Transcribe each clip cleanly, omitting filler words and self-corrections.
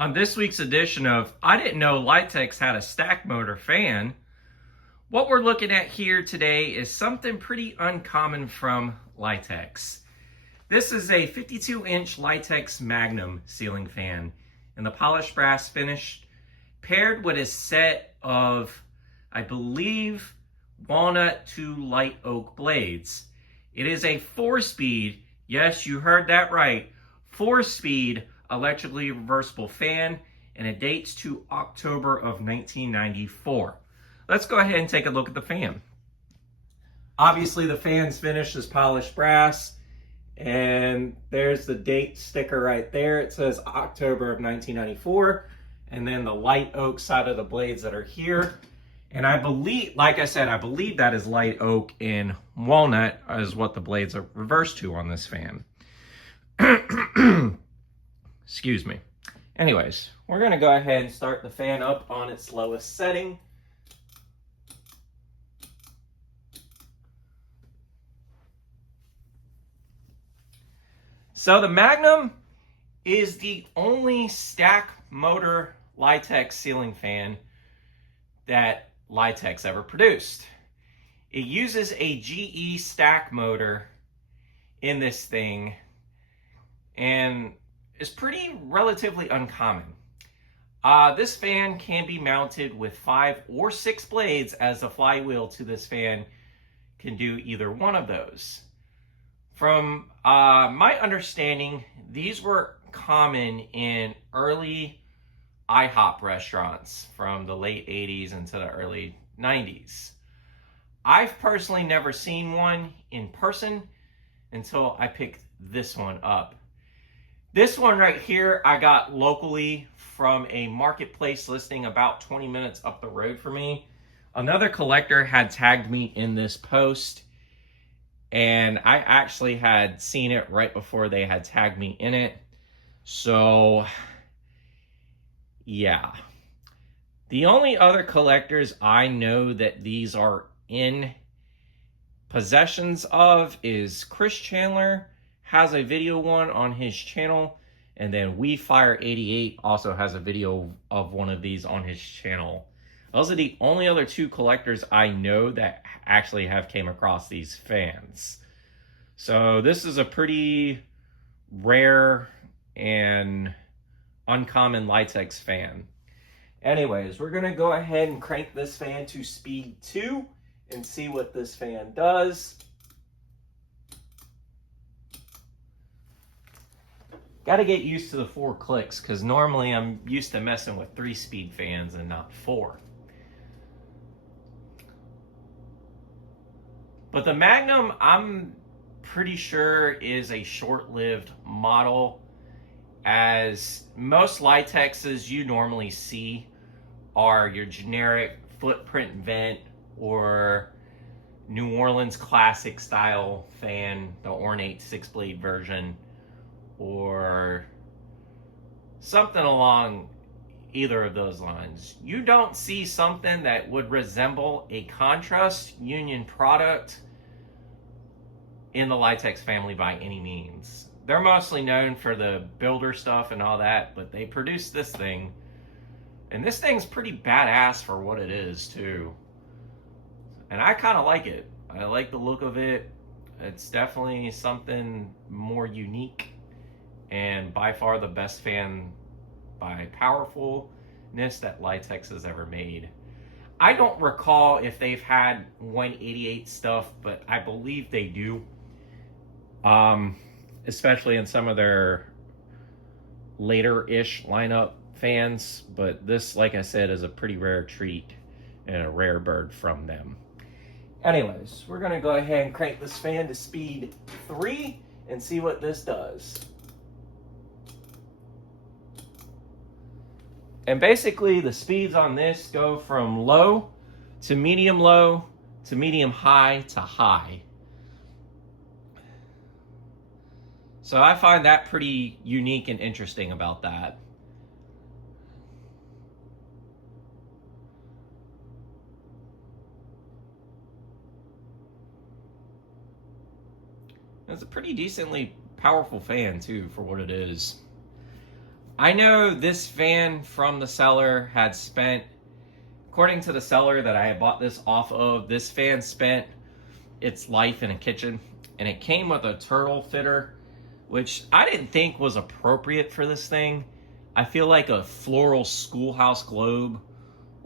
On this week's edition of I Didn't Know Litex Had a Stack Motor Fan, what we're looking at here today is something pretty uncommon from Litex. This is a 52-inch Litex Magnum ceiling fan in the polished brass finish, paired with a set of, I believe, walnut to light oak blades. It is a 4-speed, yes, you heard that right, 4-speed electrically reversible fan, and it dates to October of 1994. Let's go ahead and take a look at the fan. Obviously the fan's finished as polished brass, and there's the date sticker right there. It says October of 1994, and then the light oak side of the blades that are here. And I believe, like I said, I believe that is light oak and walnut is what the blades are reversed to on this fan. Excuse me. Anyways, we're going to go ahead and start the fan up on its lowest setting. So the Magnum is the only stack motor Litex ceiling fan that Litex ever produced. It uses a GE stack motor in this thing, and is pretty relatively uncommon. This fan can be mounted with 5 or 6 blades, as the flywheel to this fan can do either one of those. From my understanding, these were common in early IHOP restaurants from the late 80s into the early 90s. I've personally never seen one in person until I picked this one up. This one right here I got locally from a marketplace listing about 20 minutes up the road from me. Another collector had tagged me in this post, and I actually had seen it right before they had tagged me in it. So, yeah. The only other collectors I know that these are in possessions of is Chris Chandler, has a video one on his channel, and then WeFire88 also has a video of one of these on his channel. Those are the only other 2 collectors I know that actually have came across these fans. So this is a pretty rare and uncommon Litex fan. Anyways, we're gonna go ahead and crank this fan to speed 2 and see what this fan does. Got to get used to the 4 clicks, because normally I'm used to messing with 3-speed fans and not 4. But the Magnum, I'm pretty sure, is a short-lived model, as most Litexes you normally see are your generic footprint vent or New Orleans classic style fan, the ornate 6-blade version, or something along either of those lines. You don't see something that would resemble a contrast union product in the Litex family by any means. They're mostly known for the builder stuff and all that, but they produce this thing, and this thing's pretty badass for what it is too. And I kind of like it. I like the look of it. It's definitely something more unique, and by far the best fan by powerfulness that Litex has ever made. I don't recall if they've had 188 stuff, but I believe they do. Especially in some of their later-ish lineup fans. But this, like I said, is a pretty rare treat and a rare bird from them. Anyways, we're going to go ahead and crank this fan to speed 3 and see what this does. And basically the speeds on this go from low to medium low to medium high to high. So I find that pretty unique and interesting about that. It's a pretty decently powerful fan too for what it is. I know this fan from the seller had spent, according to the seller that I had bought this off of, this fan spent its life in a kitchen, and it came with a turtle fitter, which I didn't think was appropriate for this thing. I feel like a floral schoolhouse globe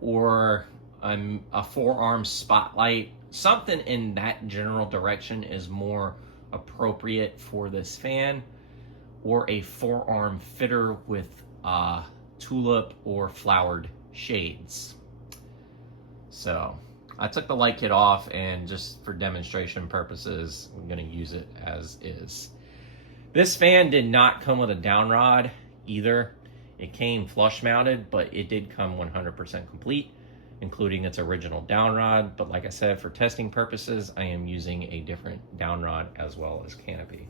or a four-arm spotlight, something in that general direction is more appropriate for this fan, or a four-arm fitter with tulip or flowered shades. So I took the light kit off, and just for demonstration purposes, I'm going to use it as is. This fan did not come with a down rod either. It came flush mounted, but it did come 100% complete, including its original down rod. But like I said, for testing purposes, I am using a different down rod as well as canopy.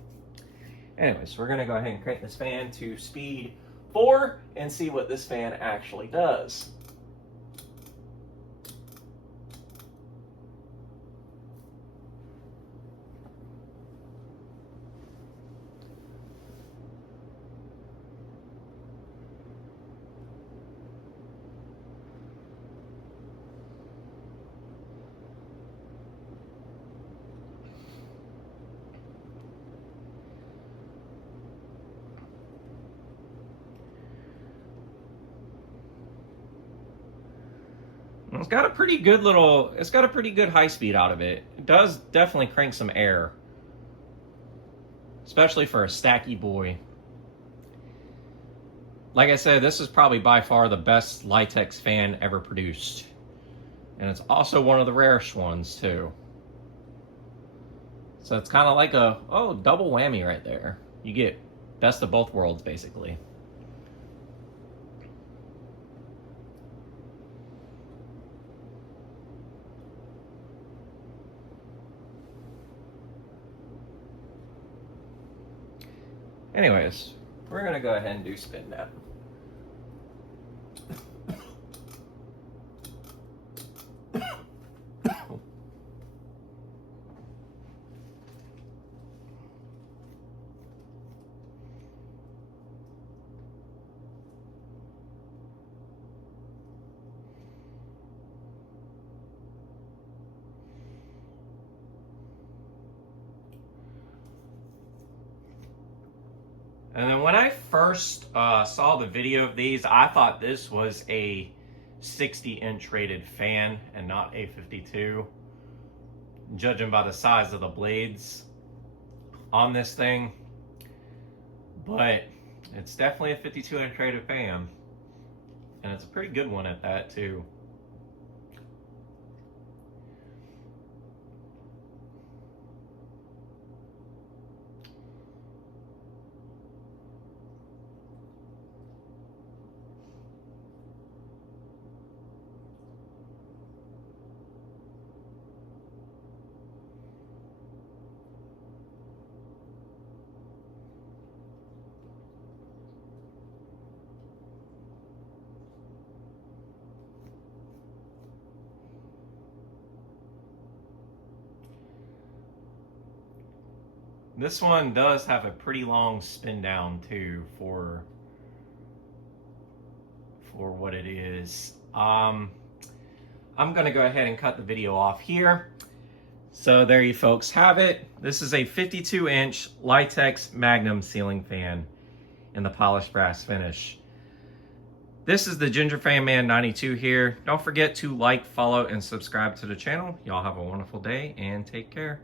Anyways, we're going to go ahead and crank this fan to speed 4 and see what this fan actually does. It's got a pretty good high speed out of it. It does definitely crank some air, especially for a stacky boy. Like I said, this is probably by far the best Litex fan ever produced. And it's also one of the rarest ones too. So it's kind of like a, double whammy right there. You get best of both worlds basically. Anyways, we're going to go ahead and do spin now. And then when I first saw the video of these, I thought this was a 60-inch rated fan and not a 52. Judging by the size of the blades on this thing. But it's definitely a 52-inch rated fan. And it's a pretty good one at that too. This one does have a pretty long spin down too for what it is. I'm going to go ahead and cut the video off here. So there you folks have it. This is a 52-inch Litex Magnum ceiling fan in the polished brass finish. This is the Ginger Fan Man 92 here. Don't forget to like, follow, and subscribe to the channel. Y'all have a wonderful day and take care.